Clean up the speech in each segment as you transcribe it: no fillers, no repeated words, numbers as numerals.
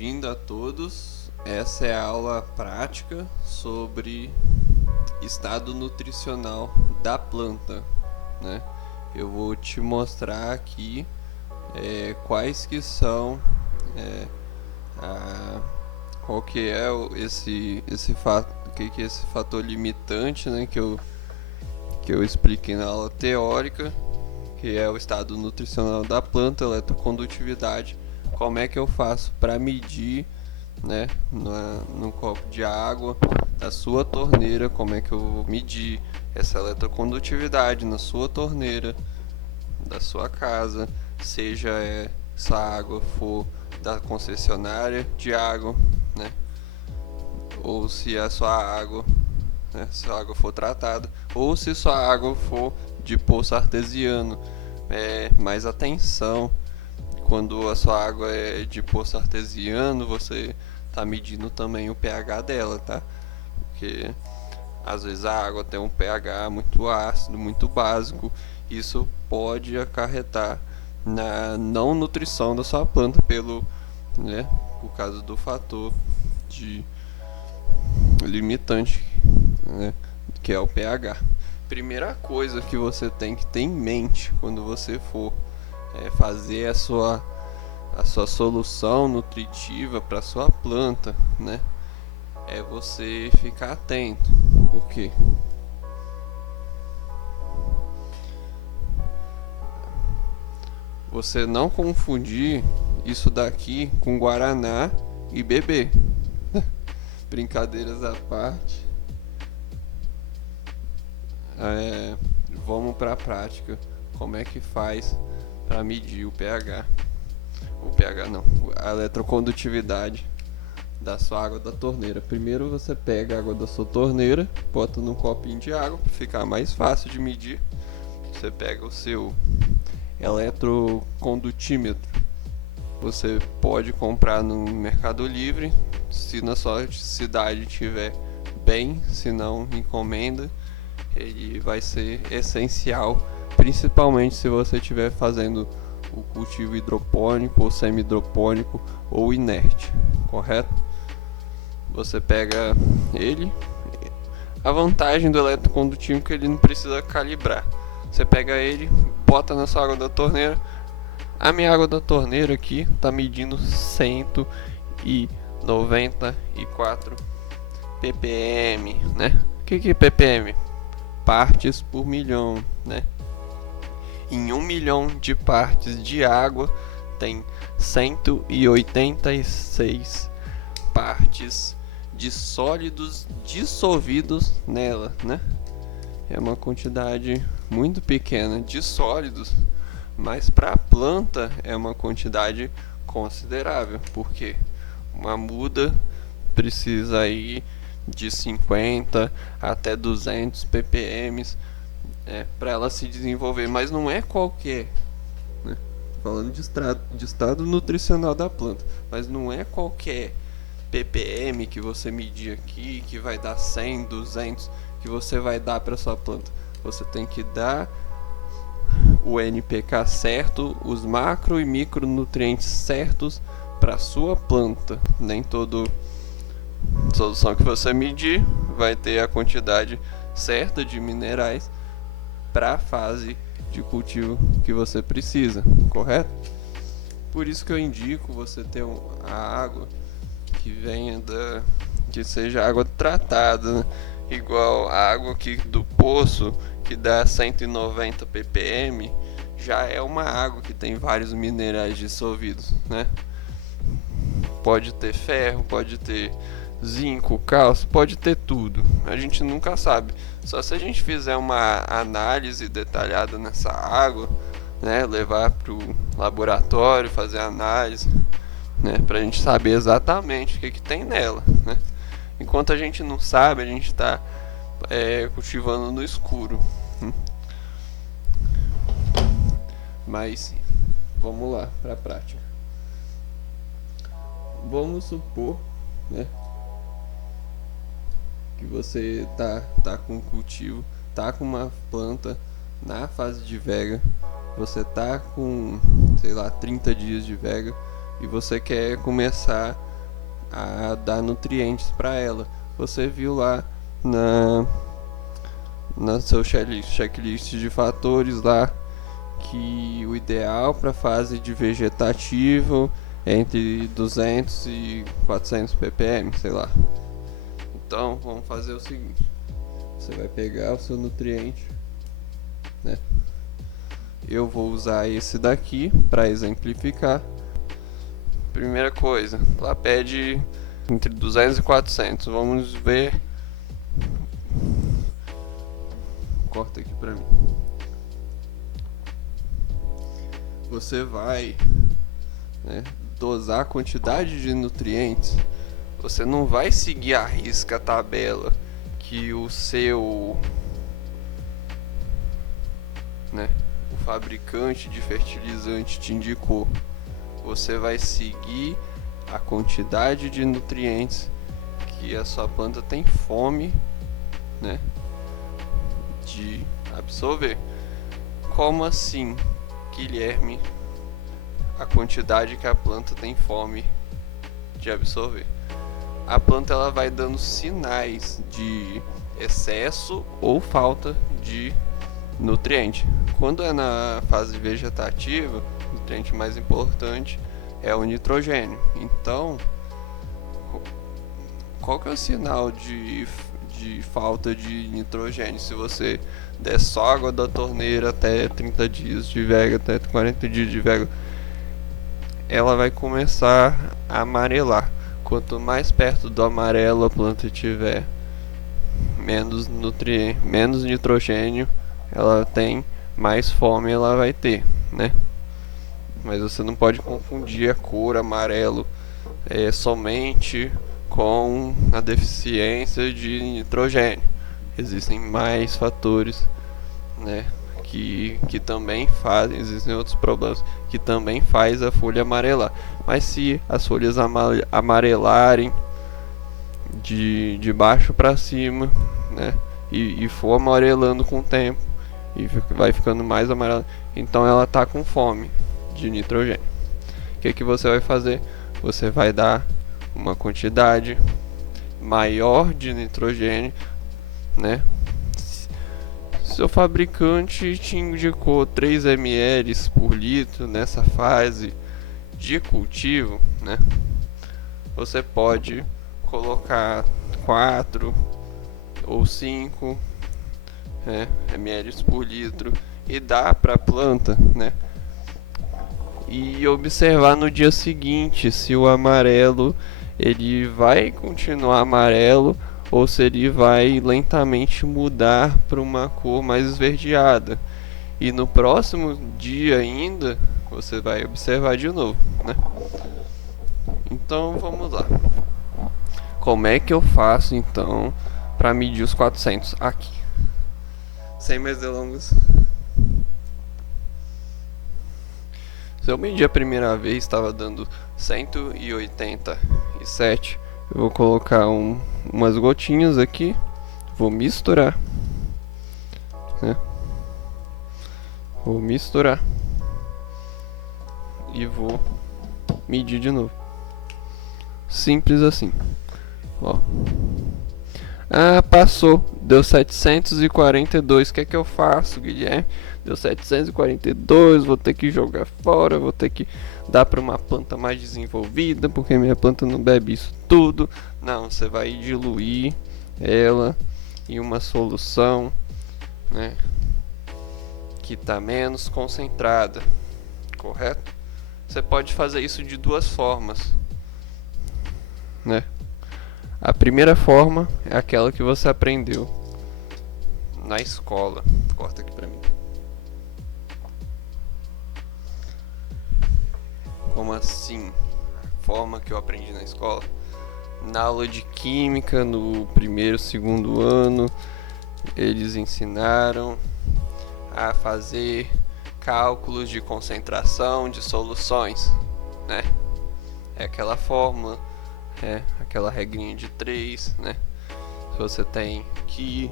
Bem-vindo a todos. Essa é a aula prática sobre estado nutricional da planta, né? Eu vou te mostrar aqui quais que são qual que é esse fato, que é esse fator limitante, né, que eu expliquei na aula teórica, que é o estado nutricional da planta, eletrocondutividade. Como é que eu faço para medir, né, no copo de água da sua torneira, como é que eu vou medir essa eletrocondutividade na sua torneira da sua casa, seja se a água for da concessionária de água, né, ou se a sua água, né, se a água for tratada, ou se sua água for de poço artesiano. Mais atenção, quando a sua água é de poço artesiano, você está medindo também o pH dela, tá? Porque às vezes a água tem um pH muito ácido, muito básico. Isso pode acarretar na não nutrição da sua planta por causa do fator de limitante, né, que é o pH. Primeira coisa que você tem que ter em mente quando você for fazer a sua solução nutritiva para sua planta, né, é você ficar atento. Por quê? Você não confundir isso daqui com guaraná e beber. Brincadeiras à parte. Vamos para a prática. Como é que faz para medir o pH? O pH não, a eletrocondutividade da sua água da torneira. Primeiro você pega a água da sua torneira, bota num copinho de água para ficar mais fácil de medir. Você pega o seu eletrocondutímetro. Você pode comprar no Mercado Livre, se na sua cidade tiver bem, se não, encomenda. Ele vai ser essencial, principalmente se você estiver fazendo o cultivo hidropônico ou semi-hidropônico ou inerte, correto? Você pega ele. A vantagem do eletrocondutímetro é que ele não precisa calibrar. Você pega ele, bota na sua água da torneira. A minha água da torneira aqui está medindo 194 ppm, né? O que é ppm? Partes por milhão, né? Em 1 milhão de partes de água tem 186 partes de sólidos dissolvidos nela, né? É uma quantidade muito pequena de sólidos, mas para a planta é uma quantidade considerável, porque uma muda precisa aí de 50 até 200 ppm para ela se desenvolver, mas não é qualquer, né? Falando de estado nutricional da planta, mas não é qualquer ppm que você medir aqui que vai dar 100, 200 que você vai dar para sua planta. Você tem que dar o NPK certo, os macro e micronutrientes certos para sua planta. Nem toda solução que você medir vai ter a quantidade certa de minerais para a fase de cultivo que você precisa, correto? Por isso que eu indico você ter a água que venha que seja água tratada, né? Igual a água aqui do poço, que dá 190 ppm, já é uma água que tem vários minerais dissolvidos, né? Pode ter ferro, pode ter zinco, cálcio, pode ter tudo. A gente nunca sabe. Só se a gente fizer uma análise detalhada nessa água, né, levar para o laboratório, fazer análise, né, para a gente saber exatamente o que tem nela, né? Enquanto a gente não sabe, a gente está cultivando no escuro. Mas vamos lá para a prática. Vamos supor, né, que você tá com um cultivo, tá com uma planta na fase de vega, você tá com, sei lá, 30 dias de vega e você quer começar a dar nutrientes para ela. Você viu lá na seu checklist de fatores lá que o ideal para a fase de vegetativo é entre 200 e 400 ppm, sei lá. Então vamos fazer o seguinte: você vai pegar o seu nutriente, né? Eu vou usar esse daqui para exemplificar. Primeira coisa, lá pede entre 200 e 400. Vamos ver. Corta aqui pra mim. Você vai, né, dosar a quantidade de nutrientes. Você não vai seguir à risca a tabela que o seu, né, o fabricante de fertilizante te indicou. Você vai seguir a quantidade de nutrientes que a sua planta tem fome, né, de absorver. Como assim, Guilherme, a quantidade que a planta tem fome de absorver? A planta ela vai dando sinais de excesso ou falta de nutriente. Quando é na fase vegetativa, o nutriente mais importante é o nitrogênio. Então, qual que é o sinal de falta de nitrogênio? Se você der só água da torneira até 30 dias de vega, até 40 dias de vega, ela vai começar a amarelar. Quanto mais perto do amarelo a planta tiver, menos nutriente, menos nitrogênio ela tem, mais fome ela vai ter, né? Mas você não pode confundir a cor amarelo somente com a deficiência de nitrogênio. Existem mais fatores, né, que também fazem, existem outros problemas que também faz a folha amarelar. Mas se as folhas amarelarem de baixo para cima, né, e for amarelando com o tempo e vai ficando mais amarela, então ela tá com fome de nitrogênio. O que você vai fazer? Você vai dar uma quantidade maior de nitrogênio, né? Seu fabricante te indicou 3 ml por litro nessa fase de cultivo, né? Você pode colocar 4 ou 5 ml por litro e dar para a planta, né? E observar no dia seguinte se o amarelo ele vai continuar amarelo ou se ele vai lentamente mudar para uma cor mais esverdeada. E no próximo dia ainda você vai observar de novo, né? Então vamos lá. Como é que eu faço então para medir os 400 aqui? Sem mais delongas. Se eu medir a primeira vez estava dando 187. Eu vou colocar umas gotinhas aqui, vou misturar, né? Vou misturar e vou medir de novo. Simples assim. Ó. Ah, passou, deu 742. O que é que eu faço, Guilherme? Deu 742, vou ter que jogar fora, vou ter que dar para uma planta mais desenvolvida, porque minha planta não bebe isso tudo. Não, você vai diluir ela em uma solução, né, que está menos concentrada, correto? Você pode fazer isso de duas formas, né? A primeira forma é aquela que você aprendeu na escola. Corta aqui pra mim. Como assim? A forma que eu aprendi na escola? Na aula de química, no primeiro, segundo ano, eles ensinaram a fazer cálculos de concentração de soluções, né? É aquela fórmula, aquela regrinha de 3, né? Se você tem aqui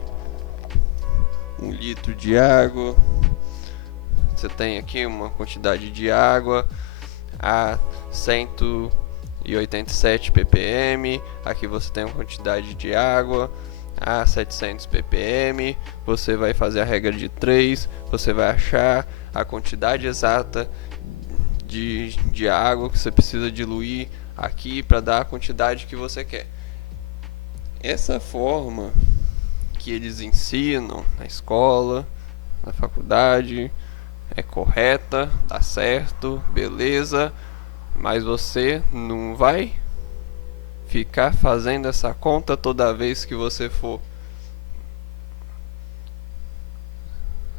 1 litro de água, você tem aqui uma quantidade de água a 100 e 87 ppm. Aqui você tem a quantidade de água a 700 ppm. Você vai fazer a regra de 3, você vai achar a quantidade exata de água que você precisa diluir aqui para dar a quantidade que você quer. Essa forma que eles ensinam na escola, na faculdade, é correta, dá certo, beleza, mas você não vai ficar fazendo essa conta toda vez que você for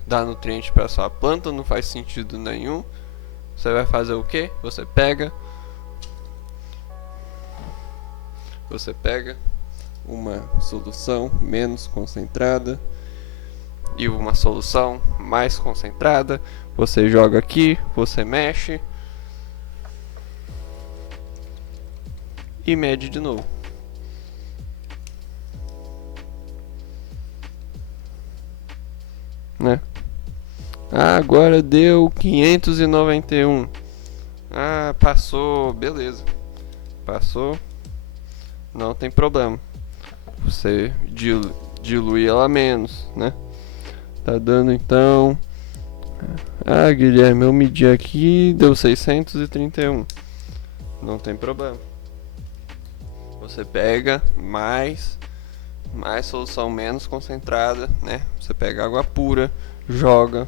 dar nutriente para sua planta, não faz sentido nenhum. Você vai fazer o que? Você pega uma solução menos concentrada e uma solução mais concentrada, você joga aqui, você mexe e mede de novo. Né? Agora deu 591. Passou, beleza. Passou, não tem problema. Você dilui ela menos, né? Tá dando então. Guilherme, eu medi aqui, deu 631. Não tem problema. Você pega mais solução menos concentrada, né? Você pega água pura, joga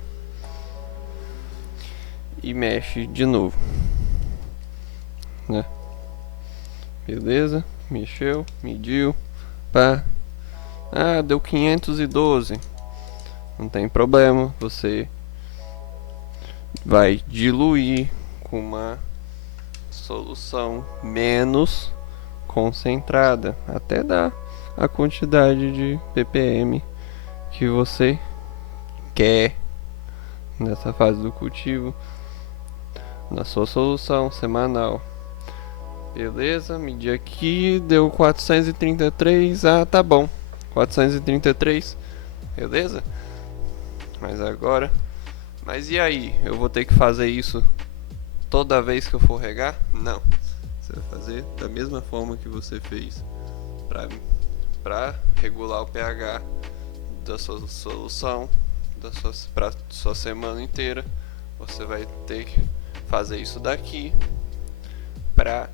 e mexe de novo, né? Beleza? Mexeu, mediu, pá. Deu 512. Não tem problema, você vai diluir com uma solução menos concentrada até dar a quantidade de ppm que você quer nessa fase do cultivo na sua solução semanal. Beleza, medi aqui, deu 433. Tá bom, 433, beleza? Mas e aí? Eu vou ter que fazer isso toda vez que eu for regar? Não. Você vai fazer da mesma forma que você fez para regular o pH da sua solução, para sua semana inteira. Você vai ter que fazer isso daqui para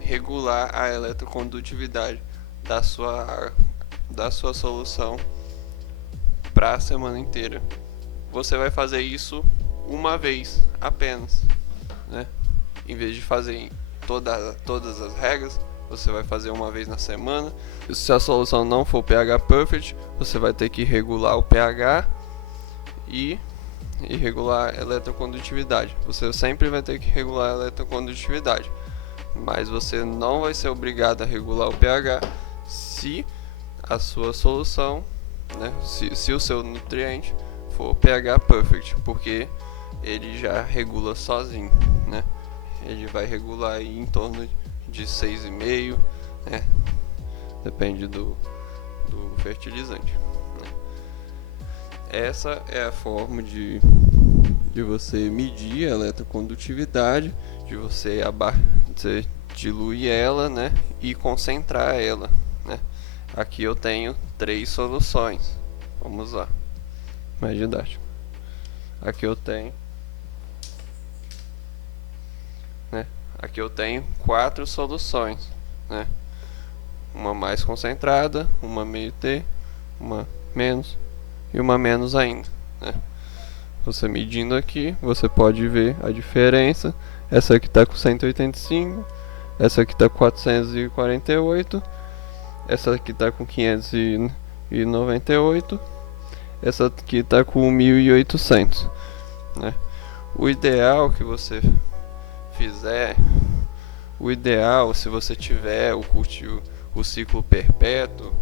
regular a eletrocondutividade da sua solução para a semana inteira. Você vai fazer isso uma vez apenas, né? Em vez de fazer todas as regras, você vai fazer uma vez na semana. Se a solução não for pH perfect, você vai ter que regular o pH e regular a eletrocondutividade. Você sempre vai ter que regular a eletrocondutividade, mas você não vai ser obrigado a regular o pH se a sua solução, né, se o seu nutriente for pH perfect, porque ele já regula sozinho, né? Ele vai regular aí em torno de 6,5, né? Depende do fertilizante, né? Essa é a forma de você medir a eletrocondutividade, de você diluir ela, né, e concentrar ela, né? Aqui eu tenho 3 soluções. Vamos lá, mais didático. Aqui eu tenho, né? Aqui eu tenho 4 soluções, né? Uma mais concentrada, uma meio T, uma menos e uma menos ainda, né? Você medindo aqui, você pode ver a diferença. Essa aqui está com 185, essa aqui está com 448, essa aqui está com 598, essa aqui está com 1800, né? O ideal que você fizer, se você tiver o ciclo perpétuo,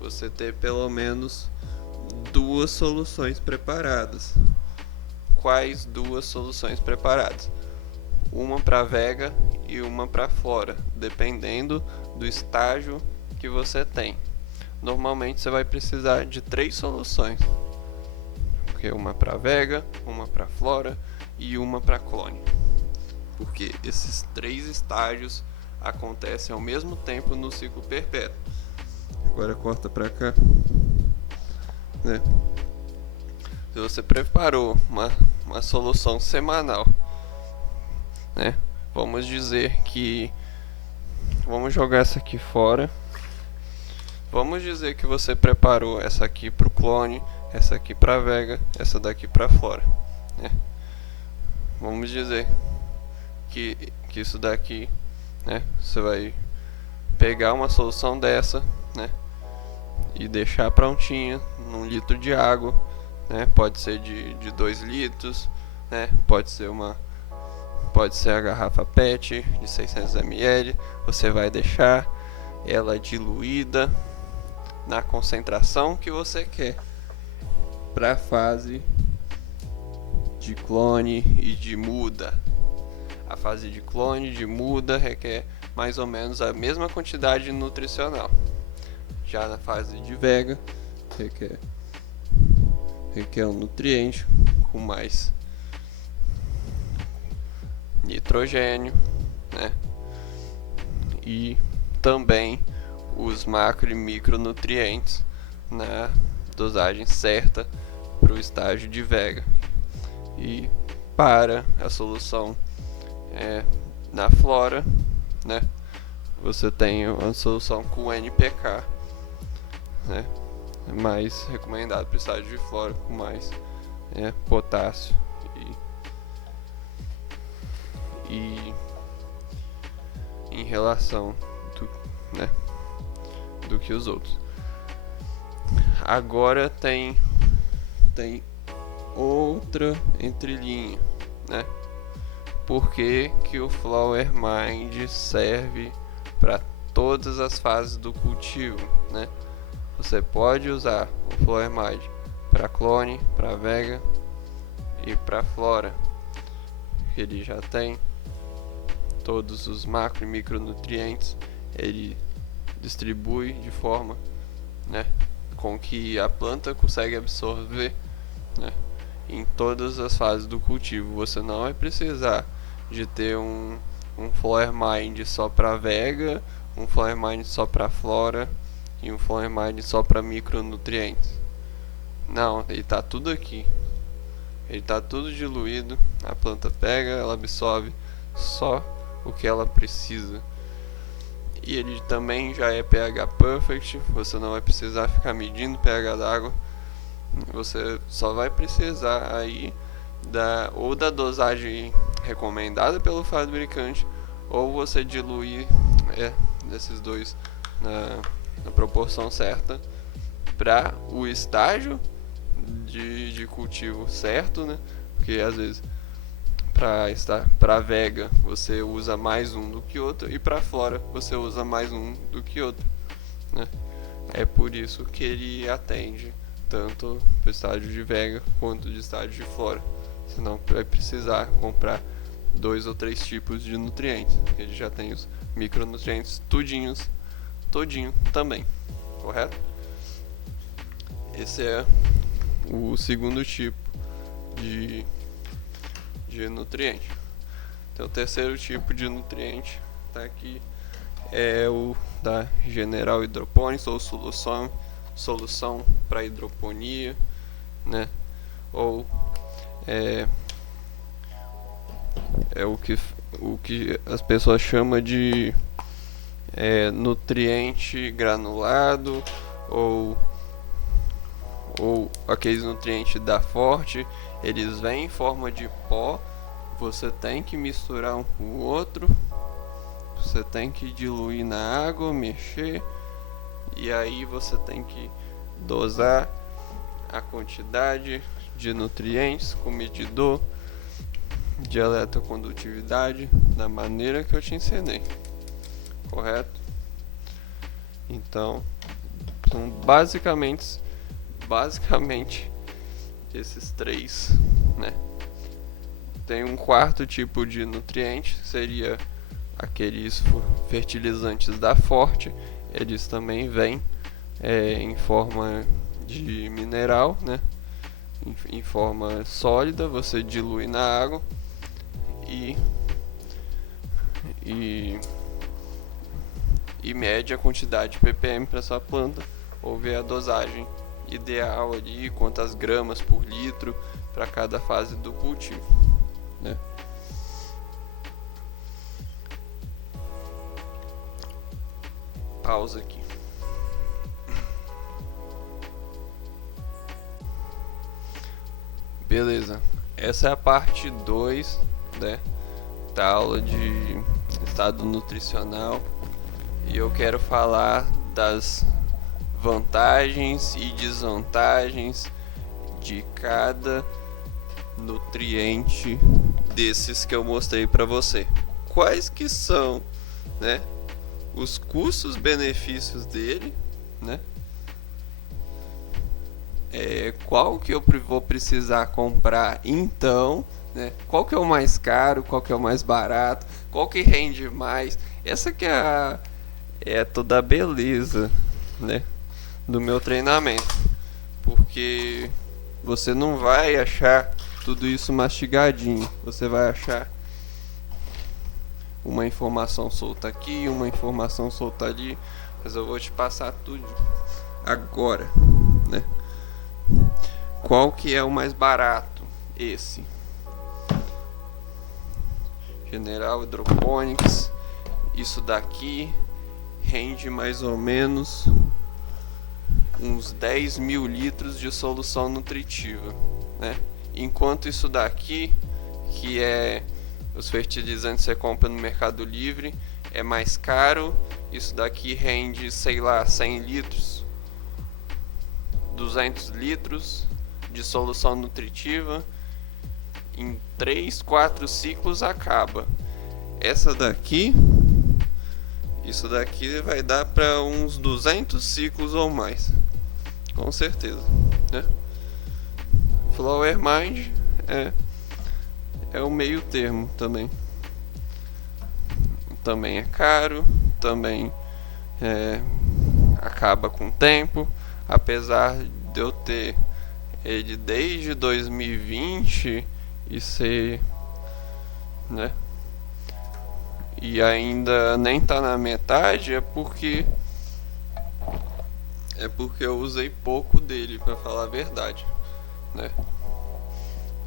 você ter pelo menos 2 soluções preparadas. Quais 2 soluções preparadas? Uma para vega e uma para flora, dependendo do estágio que você tem. Normalmente você vai precisar de 3 soluções, porque uma para vega, uma para flora e uma para clone, porque esses 3 estágios acontecem ao mesmo tempo no ciclo perpétuo. Agora corta pra cá, né? Se você preparou uma solução semanal, né? Vamos dizer que vamos jogar essa aqui fora. Vamos dizer que você preparou essa aqui para o clone, essa aqui para a Vega, essa daqui para fora, né? Vamos dizer que isso daqui, né? Você vai pegar uma solução dessa, né? E deixar prontinha num litro de água, né? Pode ser de 2 litros, né? Pode ser a garrafa PET de 600 ml. Você vai deixar ela diluída na concentração que você quer para a fase de clone e de muda. A fase de clone e de muda requer mais ou menos a mesma quantidade nutricional. Já na fase de Vega requer um nutriente com mais nitrogênio, né? E também os macro e micronutrientes na dosagem certa para o estágio de Vega. E para a solução na flora, né? Você tem uma solução com NPK, né? Mais recomendado para o estágio de flora, com mais potássio e em relação do que os outros. Agora tem outra entrelinha, né? Por que o Flower Mind serve para todas as fases do cultivo, né? Você pode usar o Flower Mind para clone, para Vega e para flora. Ele já tem todos os macro e micronutrientes, ele distribui de forma, né, com que a planta consegue absorver, né, em todas as fases do cultivo. Você não vai precisar de ter um Flower Mind só para Vega, um Flower Mind só para flora e um Flower Mind só para micronutrientes. Não, ele está tudo aqui. Ele está tudo diluído. A planta pega, ela absorve só o que ela precisa. E ele também já é pH Perfect. Você não vai precisar ficar medindo pH d'água. Você só vai precisar aí da dosagem recomendada pelo fabricante, ou você diluir esses dois na proporção certa para o estágio de cultivo certo, né? Porque às vezes para Vega você usa mais um do que outro, e para flora você usa mais um do que outro, né? É por isso que ele atende tanto para o estágio de Vega quanto de estágio de flora. Você não vai precisar comprar 2 ou 3 tipos de nutrientes. Ele já tem os micronutrientes todinho também, correto? Esse é o segundo tipo de nutriente. Então, o terceiro tipo de nutriente tá aqui, é o da General Hydroponics, ou solução para hidroponia, né? Ou é o que as pessoas chamam de nutriente granulado, ou aqueles nutrientes da Forte. Eles vêm em forma de pó. Você tem que misturar um com o outro. Você tem que diluir na água, mexer, e aí você tem que dosar a quantidade de nutrientes com medidor de eletrocondutividade da maneira que eu te ensinei, correto? Então, são basicamente esses três, né? Tem um quarto tipo de nutriente, seria aqueles fertilizantes da Forte. Eles também vêm em forma de mineral, né? Em forma sólida. Você dilui na água e e mede a quantidade de ppm para sua planta, ou vê a dosagem ideal ali, quantas gramas por litro para cada fase do cultivo, né? Pausa aqui. Beleza, essa é a parte 2, né, da aula de estado nutricional, e eu quero falar das vantagens e desvantagens de cada nutriente desses que eu mostrei para você. Quais que são, né, os custos-benefícios dele, né? Qual que eu vou precisar comprar então, né? Qual que é o mais caro, qual que é o mais barato, qual que rende mais. Essa que é toda a beleza, né, do meu treinamento, porque você não vai achar tudo isso mastigadinho, você vai achar uma informação solta aqui, uma informação solta ali, mas eu vou te passar tudo agora, né? Qual que é o mais barato? Esse General Hydroponics. Isso daqui rende mais ou menos uns 10 mil litros de solução nutritiva, né? Enquanto isso daqui, que é os fertilizantes que você compra no Mercado Livre, é mais caro. Isso daqui rende, sei lá, 100 litros, 200 litros de solução nutritiva. Em 3, 4 ciclos acaba. Essa daqui, isso daqui vai dar para uns 200 ciclos ou mais, com certeza, né? Flower Mind é o meio termo também. Também é caro, também acaba com o tempo, apesar de eu ter ele desde 2020 e ser, né, e ainda nem tá na metade, é porque eu usei pouco dele, para falar a verdade, né?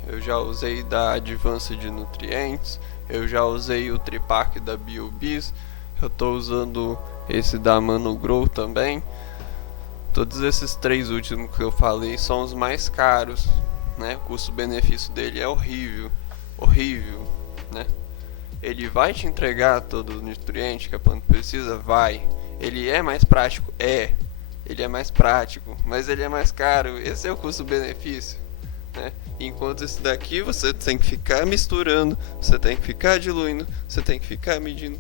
Eu já usei da Advanced Nutrientes, eu já usei o Tripack da BioBiz, eu tô usando esse da Manogrow também. Todos esses 3 últimos que eu falei são os mais caros, né? O custo-benefício dele é horrível, né? Ele vai te entregar todo o nutriente que a planta precisa? Vai. Ele é mais prático? Ele é mais prático, mas ele é mais caro. Esse é o custo-benefício, né? Enquanto esse daqui você tem que ficar misturando, você tem que ficar diluindo, você tem que ficar medindo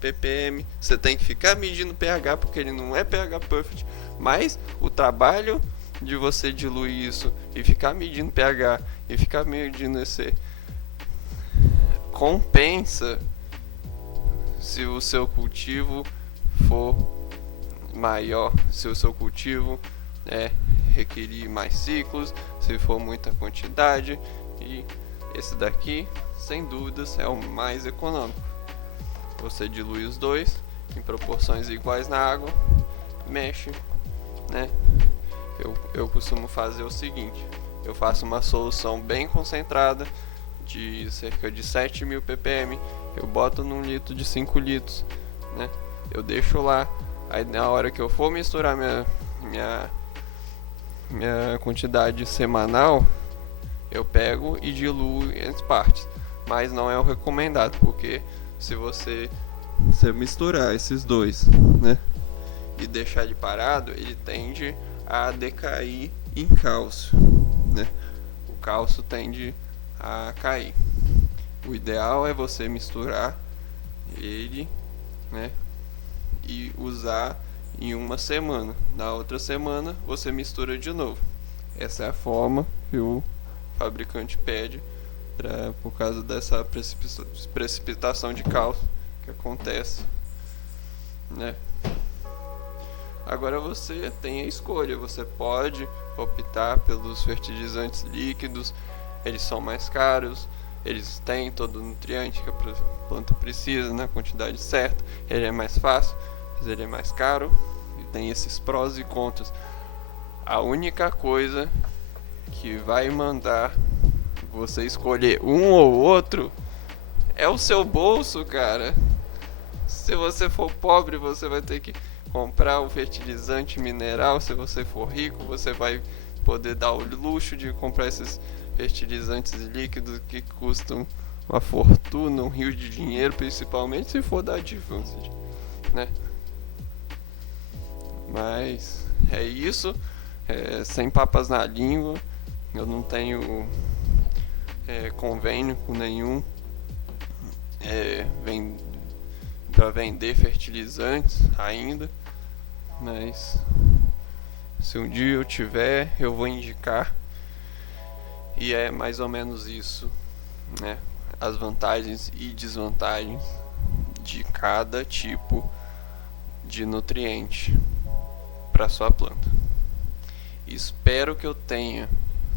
ppm, você tem que ficar medindo pH, porque ele não é pH perfect, mas o trabalho de você diluir isso e ficar medindo pH e ficar medindo esse compensa se o seu cultivo for maior, se o seu cultivo requerir mais ciclos, se for muita quantidade. E esse daqui, sem dúvidas, é o mais econômico. Você dilui os dois em proporções iguais na água, mexe, né? Eu costumo fazer o seguinte: eu faço uma solução bem concentrada de cerca de 7.000 ppm, eu boto num litro de 5 litros, né? Eu deixo lá, aí na hora que eu for misturar minha quantidade semanal, eu pego e diluo em partes, mas não é o recomendado, porque se você misturar esses dois, né, e deixar ele parado, ele tende a decair em cálcio, né? O cálcio tende a cair. O ideal é você misturar ele, né, e usar em uma semana. Na outra semana você mistura de novo. Essa é a forma que o fabricante pede por causa dessa precipitação de cálcio que acontece, né? Agora você tem a escolha, você pode optar pelos fertilizantes líquidos, eles são mais caros, eles têm todo o nutriente que a planta precisa na quantidade certa, ele é mais fácil. mas ele é mais caro e tem esses prós e contras. A única coisa que vai mandar você escolher um ou outro é o seu bolso, cara. Se você for pobre, você vai ter que comprar o fertilizante mineral. Se você for rico, você vai poder dar o luxo de comprar esses fertilizantes líquidos que custam uma fortuna, um rio de dinheiro, principalmente se for da Advanced, né? Mas é isso, sem papas na língua. Eu não tenho convênio com nenhum para vender fertilizantes ainda, mas se um dia eu tiver, eu vou indicar. E é mais ou menos isso, né? As vantagens e desvantagens de cada tipo de nutriente para sua planta. Espero que eu tenha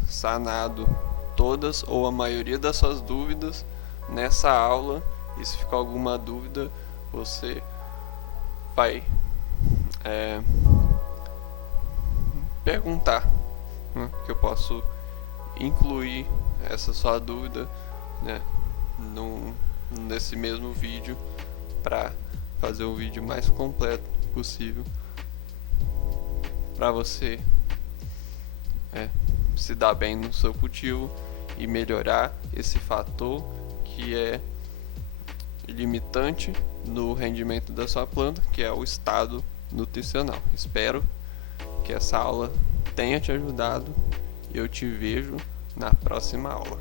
sanado todas ou a maioria das suas dúvidas nessa aula. E se ficar alguma dúvida, você vai perguntar, né, que eu posso incluir essa sua dúvida, né, nesse mesmo vídeo, para fazer o vídeo mais completo possível para você se dar bem no seu cultivo e melhorar esse fator que é limitante no rendimento da sua planta, que é o estado nutricional. Espero que essa aula tenha te ajudado e eu te vejo na próxima aula.